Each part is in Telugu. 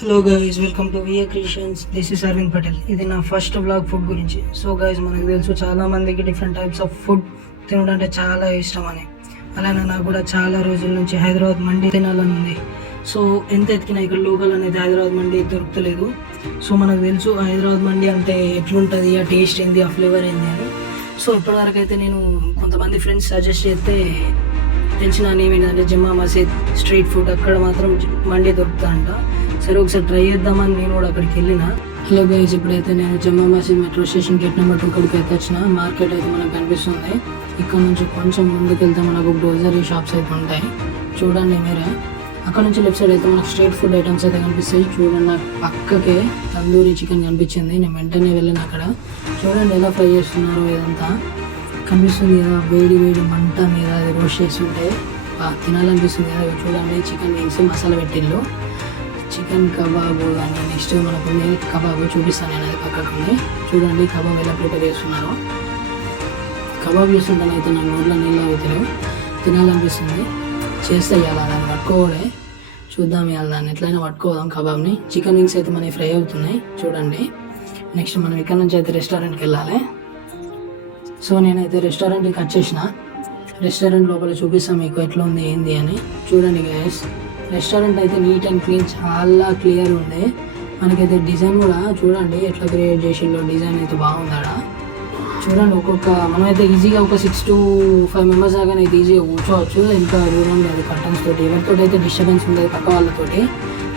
Hello guys, welcome to VA creations. This is Aravind Patel. ఇది నా ఫస్ట్ వ్లాగ్ ఫుడ్ గురించి. సో గైస్, మనకు తెలుసు చాలా మందికి డిఫరెంట్ టైప్స్ ఆఫ్ ఫుడ్ తినడం అంటే చాలా ఇష్టం అని. అలానే నాకు కూడా చాలా రోజుల నుంచి హైదరాబాద్ మండి తినాలని ఉంది. సో ఎంత ఎతికినా ఇక్కడ లోకల్ అనేది హైదరాబాద్ మండి దొరుకుతలేదు. సో మనకు తెలుసు హైదరాబాద్ మండి అంటే ఎట్లుంటుంది, ఆ టేస్ట్ ఏంది, ఆ ఫ్లేవర్ ఏంది అని. సో ఇప్పటివరకు అయితే నేను కొంతమంది ఫ్రెండ్స్ సజెస్ట్ చేస్తే తెలిసిన నేమ్ ఏంటంటే జమ్మా మసీద్ స్ట్రీట్ ఫుడ్, అక్కడ మాత్రం మండి దొరుకుతా అంట. సరే ఒకసారి ట్రై చేద్దామని నేను కూడా అక్కడికి వెళ్ళిన. హలో గైస్, ఇప్పుడైతే నేను జమ్మా మసీద్ మెట్రో స్టేషన్ గేట్ నెంబర్ 2 ఇక్కడికి అయితే వచ్చిన. మార్కెట్ అయితే మనకు కనిపిస్తుంది. ఇక్కడ నుంచి కొంచెం ముందుకు వెళ్తే మనకు గ్రోసరీ షాప్స్ అయితే ఉంటాయి, చూడండి మీరే. అక్కడ నుంచి లెఫ్ట్ సైడ్ అయితే మనకు స్ట్రీట్ ఫుడ్ ఐటమ్స్ అయితే కనిపిస్తాయి. చూడండి, నాకు పక్కకే తందూరి చికెన్ కనిపించింది. నేను వెంటనే వెళ్ళిన అక్కడ. చూడండి ఎలా ఫ్రై చేస్తున్నారో, ఇదంతా కనిపిస్తుంది కదా, వేడి వేడి మంట మీద అది రోస్ట్ చేస్తుంటే తినాలనిపిస్తుంది కదా. చూడండి, చికెన్ వేసి మసాలా పెట్టిళ్ళు. చికెన్ కబాబ్ కానీ నెక్స్ట్ మనకు మిల్క్ కబాబ్ చూపిస్తాను నేను, అది పక్కకు ఉంది. చూడండి కబాబ్ ఎలా ప్రిపేర్ చేస్తున్నారో. కబాబ్ చేస్తుంటాను అయితే నా నోట్లో నీళ్ళు అవుతాయి, తినాలనిపిస్తుంది. చేస్తే ఇవ్వాలి దాన్ని పట్టుకోవడే. చూద్దాం ఇవాళ దాన్ని ఎట్లయినా పట్టుకోదాం కబాబ్ని. చికెన్ వింగ్స్ అయితే మనకి ఫ్రై అవుతున్నాయి చూడండి. నెక్స్ట్ మనం ఇక్కడ నుంచి అయితే రెస్టారెంట్కి వెళ్ళాలి. సో నేనైతే రెస్టారెంట్కి వచ్చేసిన. రెస్టారెంట్ లోపల చూపిస్తాం మీకు ఎట్లా ఉంది ఏంది అని. చూడండి గైస్, రెస్టారెంట్ అయితే నీట్ అండ్ క్లీన్, చాలా క్లియర్ ఉంది. మనకైతే డిజైన్ కూడా చూడండి ఎట్లా క్రియేట్ చేసిందో. డిజైన్ అయితే బాగుందాడ. చూడండి, మనమైతే ఈజీగా ఒక 6 to 5 మెంబర్స్ దాకా అయితే ఈజీగా కూర్చోవచ్చు. ఇంకా చూడండి అది కర్టన్స్ తోటి, ఎవరితో అయితే డిస్టర్బెన్స్ ఉండదు పక్క వాళ్ళతోటి.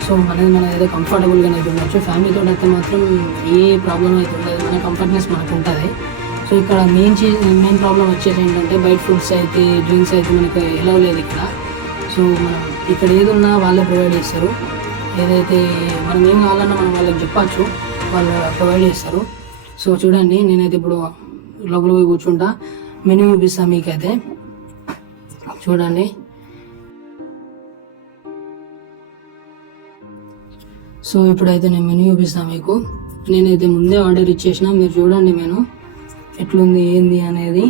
సో మనైతే కంఫర్టబుల్గానే అయితే ఉండొచ్చు. ఫ్యామిలీతో అయితే మాత్రం ఏ ప్రాబ్లం అయితే ఉండదు, మన కంఫర్ట్నెస్ మనకు ఉంటుంది. సో ఇక్కడ మెయిన్ ప్రాబ్లం వచ్చేసి ఏంటంటే బయట ఫుడ్స్ అయితే డ్రింక్స్ అయితే మనకు ఎలా లేదు ఇక్కడ. సో మనం ఇక్కడ ఏది ఉన్నా వాళ్ళే ప్రొవైడ్ చేస్తారు. ఏదైతే మనం ఏం కావాలన్నా మనం వాళ్ళకి చెప్పచ్చు, వాళ్ళు ప్రొవైడ్ చేస్తారు. సో చూడండి, నేనైతే ఇప్పుడు లోపల పోయి కూర్చుంటా. మెనూ చూపిస్తాను మీకైతే. చూడండి, సో ఇప్పుడైతే నేను మెనూ చూపిస్తాను మీకు. నేనైతే ముందే ఆర్డర్ ఇచ్చేసిన. మీరు చూడండి మెనూ ఎట్లుంది ఏంది అనేది.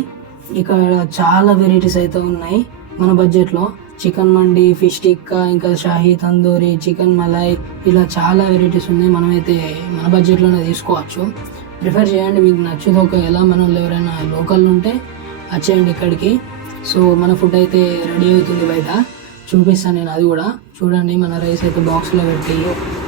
ఇక్కడ చాలా వెరైటీస్ అయితే ఉన్నాయి మన బడ్జెట్లో. చికెన్ మండి, ఫిష్ టిక్కా, ఇంకా షాహీ తందూరి, చికెన్ మలాయ్, ఇలా చాలా వెరైటీస్ ఉన్నాయి. మనమైతే మన బడ్జెట్లోనే తీసుకోవచ్చు. ప్రిఫర్ చేయండి, మీకు నచ్చుతో. ఒకవేళ మనం ఎవరైనా లోకల్ ఉంటే వచ్చేయండి ఇక్కడికి. సో మన ఫుడ్ అయితే రెడీ అవుతుంది, బయట చూపిస్తాను నేను అది కూడా. చూడండి, మన రైస్ అయితే బాక్స్లో పెట్టి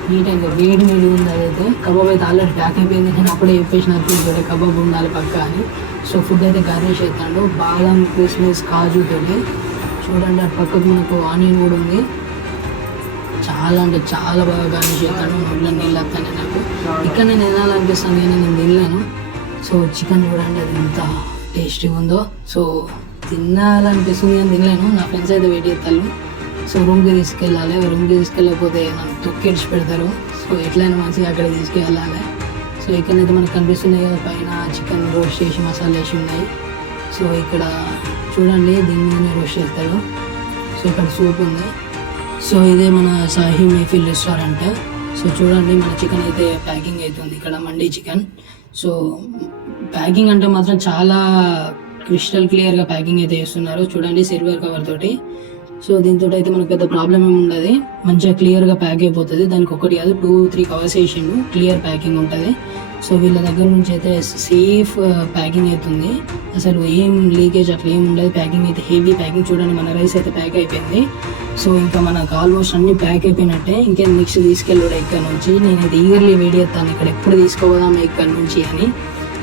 నీట్ అయితే వేడి ఉంది. అదైతే కబాబ్ అయితే ఆల్రెడీ ప్యాక్ అయిపోయింది. నేను అప్పుడే చెప్పేసిన చూడండి కబాబ్ ఉండాలి పక్క అని. సో ఫుడ్ అయితే గార్నిష్ అవుతాడు బాదం, కిస్మిస్, కాజుతో. చూడండి అటు పక్కకు మనకు ఆనియన్ కూడా ఉంది. చాలా అంటే చాలా బాగా గార్నిష్ చేస్తాను. నోట్లో నీళ్ళు వస్తాను నాకు. ఇక్కడ నేను తినాలనిపిస్తాను కానీ నేను తినలేను. సో చికెన్ చూడండి అది ఎంత టేస్టీగా ఉందో. సో తినాలనిపిస్తుంది కానీ తినలేను. నా ఫ్రెండ్స్ అయితే వెయిట్ చేస్తారు. సో రూమ్కి తీసుకెళ్ళాలి. రూమ్కి తీసుకెళ్ళకపోతే నన్ను తొక్కిడిచి పెడతారు. సో ఎట్లయినా మంచిగా అక్కడ తీసుకెళ్ళాలి. సో ఇక్కడైతే మనకు కనిపిస్తున్నాయి కదా, పైన చికెన్ రోస్ట్ చేసి మసాలా వేసి ఉన్నాయి. సో ఇక్కడ చూడండి దీని మీద రోస్ట్ చేస్తాడు. సో ఇక్కడ సూప్ ఉంది. సో ఇదే మన షాహీ మెహఫిల్ రెస్టారెంట్. సో చూడండి మన చికెన్ అయితే ప్యాకింగ్ అవుతుంది ఇక్కడ, మండి చికెన్. సో ప్యాకింగ్ అంటే మాత్రం చాలా క్రిస్టల్ క్లియర్గా ప్యాకింగ్ అయితే చేస్తున్నారు. చూడండి సిల్వర్ కవర్ తోటి. సో దీంతో అయితే మనకు పెద్ద ప్రాబ్లం ఏమి ఉండదు, మంచిగా క్లియర్గా ప్యాక్ అయిపోతుంది. దానికి ఒకటి కాదు 2-3 కవర్స్ వేసిండు, క్లియర్ ప్యాకింగ్ ఉంటుంది. సో వీళ్ళ దగ్గర నుంచి అయితే సేఫ్ ప్యాకింగ్ అవుతుంది, అసలు ఏం లీకేజ్ అట్లా ఏం ఉండదు. ప్యాకింగ్ అయితే హెవీ ప్యాకింగ్. చూడండి మన రైస్ అయితే ప్యాక్ అయిపోయింది. సో ఇంకా మనకు ఆల్మోస్ట్ అన్ని ప్యాక్ అయిపోయినట్టే. ఇంకేం నెక్స్ట్ తీసుకెళ్ళాడు ఇక్కడ నుంచి. నేనైతే ఈగర్లీ వెయిట్ చేస్తాను ఇక్కడ ఎప్పుడు తీసుకోదామా ఇక్కడ నుంచి అని.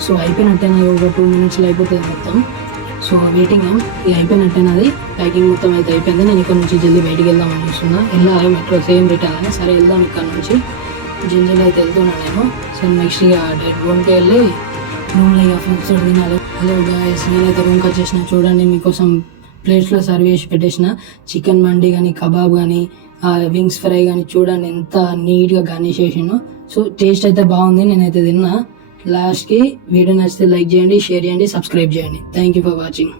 సో అయిపోయినట్టే నాకు ఒక 2 minutesలో అయిపోతుంది మొత్తం. సో వెయిటింగ్ ఇది అయిపోయినట్టేనది. ప్యాకింగ్ మొత్తం అయితే అయిపోయింది. నేను ఇక్కడ నుంచి జల్దీ బయటికి వెళ్దామని చూస్తున్నా. వెళ్ళాలి మెట్రో సేమ్ రిటర్న్ అని. సరే వెళ్దాం ఇక్కడ నుంచి. జల్దీ అయితే వెళ్తున్నాను నేను. సో నెక్స్ట్ ఇక డైరెక్ట్ రూమ్కి వెళ్ళి రూమ్లో ఇక ఫ్రెండ్స్ తినాలి. హలో గాయస్, నేనైతే రూమ్కి వచ్చేసిన. చూడండి మీకోసం ప్లేట్స్లో సర్వ్ చేసి పెట్టేసిన చికెన్ మండి కానీ, కబాబ్ కానీ, వింగ్స్ ఫ్రై కానీ. చూడండి ఎంత నీట్గా గార్నిష్ చేసినో. సో టేస్ట్ అయితే బాగుంది, నేనైతే తిన్నా. లాస్ట్కి వీడియో నచ్చితే లైక్ చేయండి, షేర్ చేయండి, సబ్స్క్రైబ్ చేయండి. Thank you for watching.